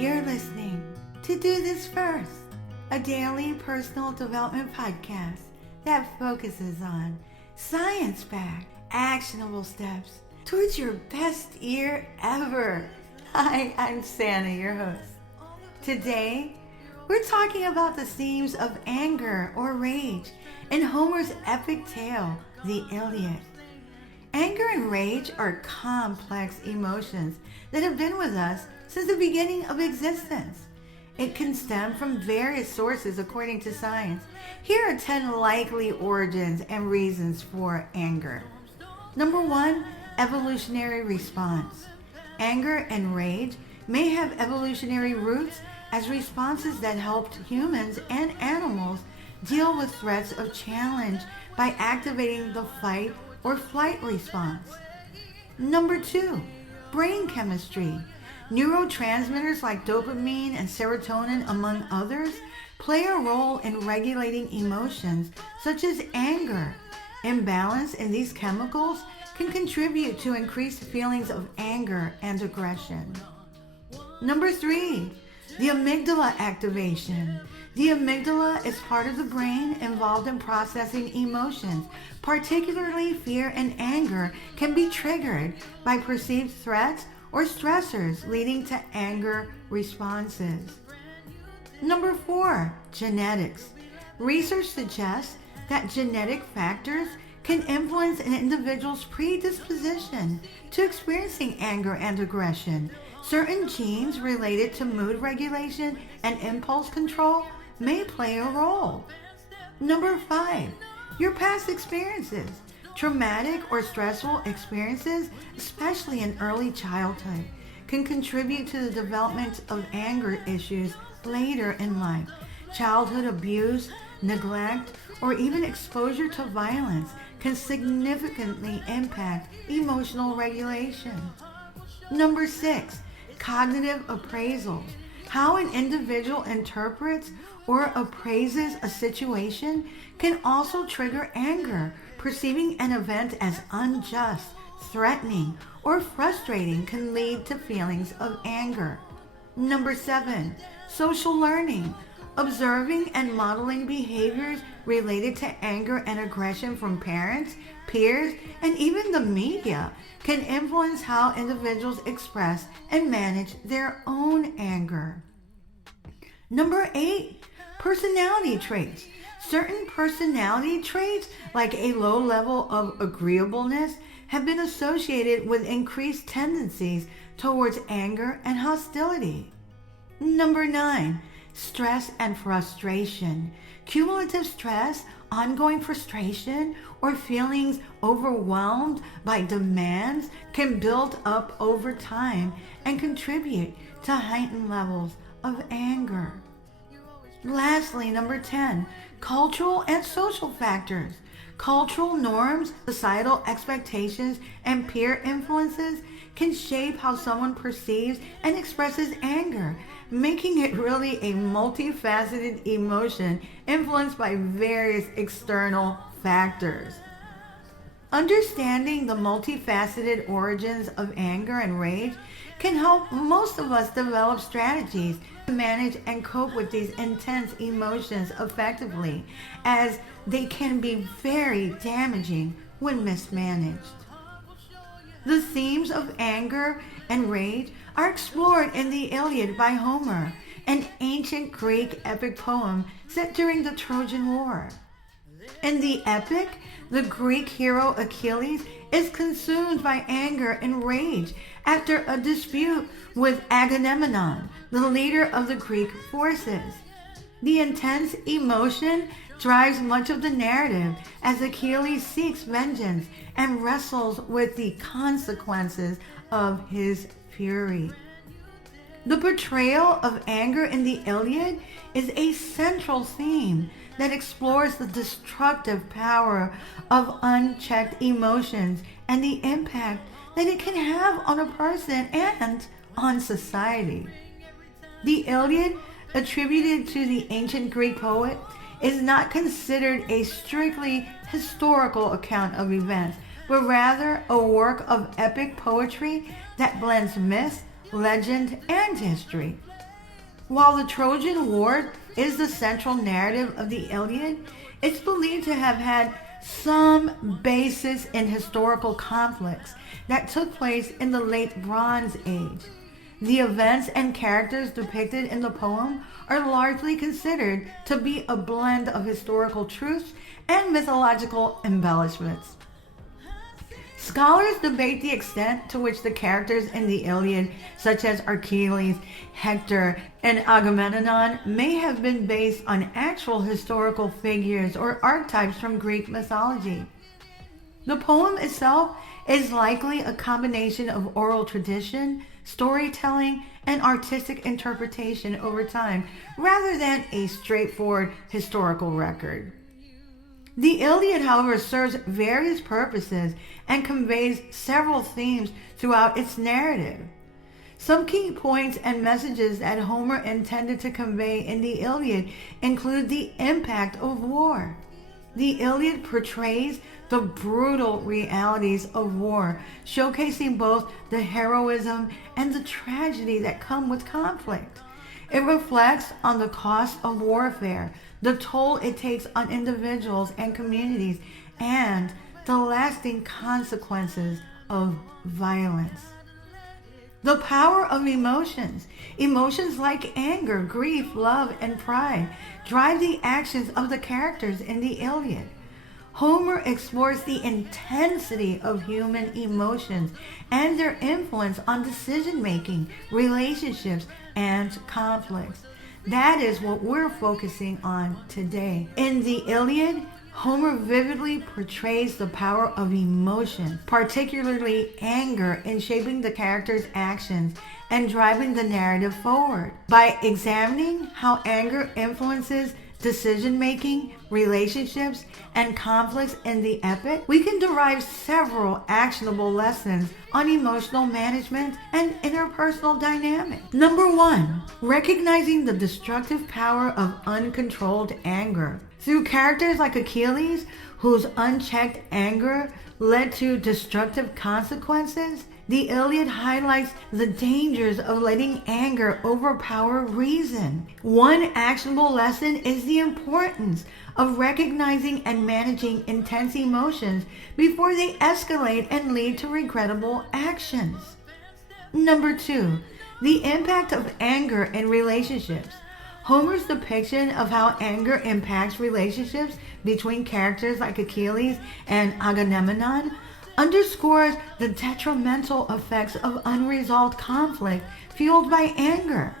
You're listening to Do This First, a daily personal development podcast that focuses on science-backed, actionable steps towards your best year ever. Hi, I'm Santa, your host. Today, we're talking about the themes of anger or rage in Homer's epic tale, the Iliad. Anger and rage are complex emotions that have been with us since the beginning of existence. It can stem from various sources according to science. Here are 10 likely origins and reasons for anger. Number 1, evolutionary response. Anger and rage may have evolutionary roots as responses that helped humans and animals deal with threats of challenge by activating the fight or flight response. Number 2, brain chemistry. Neurotransmitters like dopamine and serotonin, among others, play a role in regulating emotions such as anger. Imbalance in these chemicals can contribute to increased feelings of anger and aggression. Number 3, the amygdala activation. The amygdala is part of the brain involved in processing emotions. Particularly fear and anger can be triggered by perceived threats or stressors, leading to anger responses. Number 4, genetics. Research suggests that genetic factors can influence an individual's predisposition to experiencing anger and aggression. Certain genes related to mood regulation and impulse control may play a role. Number 5, your past experiences. Traumatic or stressful experiences, especially in early childhood, can contribute to the development of anger issues later in life. Childhood abuse, neglect, or even exposure to violence can significantly impact emotional regulation. Number 6, cognitive appraisal. How an individual interprets or appraises a situation can also trigger anger. Perceiving an event as unjust, threatening, or frustrating can lead to feelings of anger. Number 7, social learning. Observing and modeling behaviors related to anger and aggression from parents, peers, and even the media can influence how individuals express and manage their own anger. Number 8, personality traits. Certain personality traits, like a low level of agreeableness, have been associated with increased tendencies towards anger and hostility. Number 9, stress and frustration. Cumulative stress, ongoing frustration, or feelings overwhelmed by demands can build up over time and contribute to heightened levels of anger. Lastly, number 10, cultural and social factors. Cultural norms, societal expectations, and peer influences can shape how someone perceives and expresses anger, making it really a multifaceted emotion influenced by various external factors. Understanding the multifaceted origins of anger and rage can help most of us develop strategies to manage and cope with these intense emotions effectively, as they can be very damaging when mismanaged. The themes of anger and rage are explored in the Iliad by Homer, an ancient Greek epic poem set during the Trojan War. In the epic, the Greek hero Achilles is consumed by anger and rage after a dispute with Agamemnon, the leader of the Greek forces. The intense emotion drives much of the narrative as Achilles seeks vengeance and wrestles with the consequences of his fury. The portrayal of anger in the Iliad is a central theme that explores the destructive power of unchecked emotions and the impact that it can have on a person and on society. The Iliad, attributed to the ancient Greek poet, is not considered a strictly historical account of events, but rather a work of epic poetry that blends myth, legend, and history. While the Trojan War is the central narrative of the Iliad, it's believed to have had some basis in historical conflicts that took place in the late Bronze Age. The events and characters depicted in the poem are largely considered to be a blend of historical truths and mythological embellishments. Scholars debate the extent to which the characters in the Iliad, such as Achilles, Hector, and Agamemnon, may have been based on actual historical figures or archetypes from Greek mythology. The poem itself is likely a combination of oral tradition, storytelling, and artistic interpretation over time, rather than a straightforward historical record. The Iliad, however, serves various purposes and conveys several themes throughout its narrative. Some key points and messages that Homer intended to convey in the Iliad include the impact of war. The Iliad portrays the brutal realities of war, showcasing both the heroism and the tragedy that come with conflict. It reflects on the cost of warfare, the toll it takes on individuals and communities, and the lasting consequences of violence. The power of emotions. Emotions like anger, grief, love, and pride drive the actions of the characters in the Iliad. Homer explores the intensity of human emotions and their influence on decision-making, relationships, and conflicts. That is what we're focusing on today. In the Iliad, Homer vividly portrays the power of emotion, particularly anger, in shaping the character's actions and driving the narrative forward. By examining how anger influences decision-making, relationships, and conflicts in the epic, we can derive several actionable lessons on emotional management and interpersonal dynamics. Number 1, recognizing the destructive power of uncontrolled anger. Through characters like Achilles, whose unchecked anger led to destructive consequences, the Iliad highlights the dangers of letting anger overpower reason. One actionable lesson is the importance of recognizing and managing intense emotions before they escalate and lead to regrettable actions. Number 2, the impact of anger in relationships. Homer's depiction of how anger impacts relationships between characters like Achilles and Agamemnon underscores the detrimental effects of unresolved conflict fueled by anger.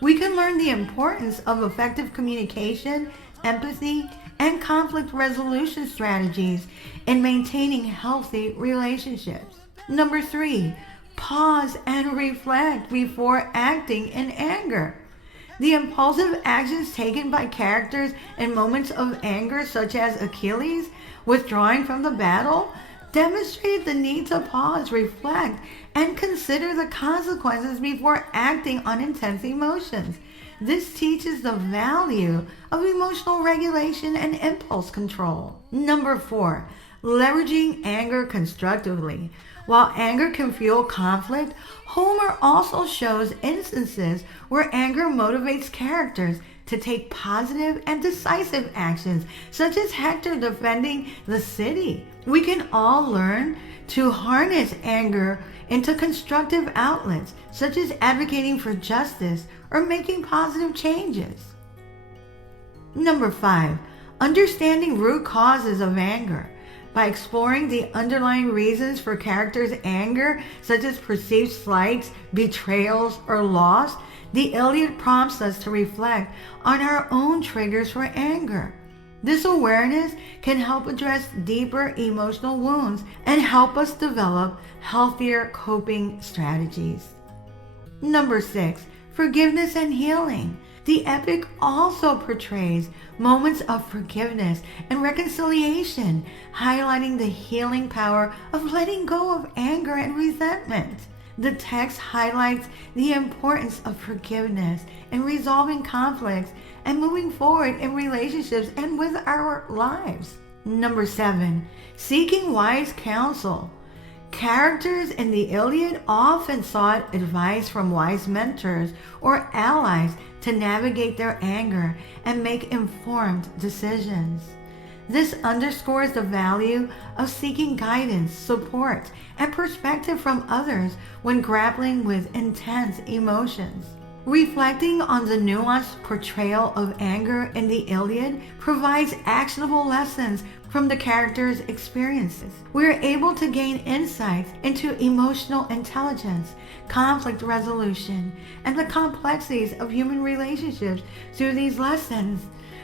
We can learn the importance of effective communication, empathy, and conflict resolution strategies in maintaining healthy relationships. Number 3, pause and reflect before acting in anger. The impulsive actions taken by characters in moments of anger, such as Achilles withdrawing from the battle, demonstrated the need to pause, reflect, and consider the consequences before acting on intense emotions. This teaches the value of emotional regulation and impulse control. Number 4, leveraging anger constructively. While anger can fuel conflict, Homer also shows instances where anger motivates characters to take positive and decisive actions, such as Hector defending the city. We can all learn to harness anger into constructive outlets, such as advocating for justice or making positive changes. Number 5, understanding root causes of anger. By exploring the underlying reasons for characters' anger, such as perceived slights, betrayals, or loss, the Iliad prompts us to reflect on our own triggers for anger. This awareness can help address deeper emotional wounds and help us develop healthier coping strategies. Number 6, forgiveness and healing. The epic also portrays moments of forgiveness and reconciliation, highlighting the healing power of letting go of anger and resentment. The text highlights the importance of forgiveness in resolving conflicts and moving forward in relationships and with our lives. Number 7, seeking wise counsel. Characters in the Iliad often sought advice from wise mentors or allies to navigate their anger and make informed decisions. This underscores the value of seeking guidance, support, and perspective from others when grappling with intense emotions. Reflecting on the nuanced portrayal of anger in the Iliad provides actionable lessons from the characters' experiences. We are able to gain insights into emotional intelligence, conflict resolution, and the complexities of human relationships through these lessons.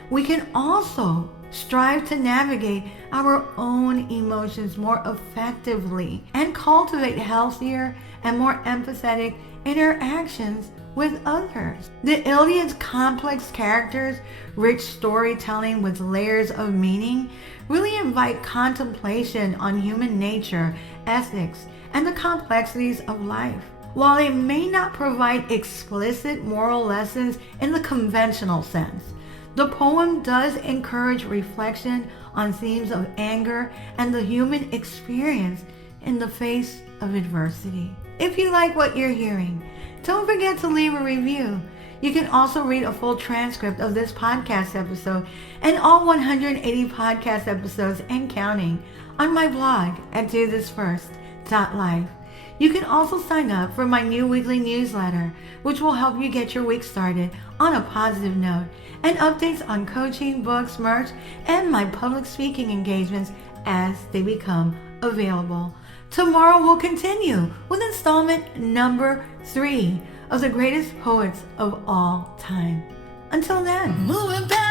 We can also strive to navigate our own emotions more effectively and cultivate healthier and more empathetic interactions with others. The Iliad's complex characters, rich storytelling with layers of meaning, really invite contemplation on human nature, ethics, and the complexities of life. While it may not provide explicit moral lessons in the conventional sense, the poem does encourage reflection on themes of anger and the human experience in the face of adversity. If you like what you're hearing, don't forget to leave a review. You can also read a full transcript of this podcast episode and all 180 podcast episodes and counting on my blog at dothisfirst.life. You can also sign up for my new weekly newsletter, which will help you get your week started on a positive note, and updates on coaching, books, merch, and my public speaking engagements as they become available. Tomorrow we'll continue with installment number 3 of the greatest poets of all time. Until then, moving back.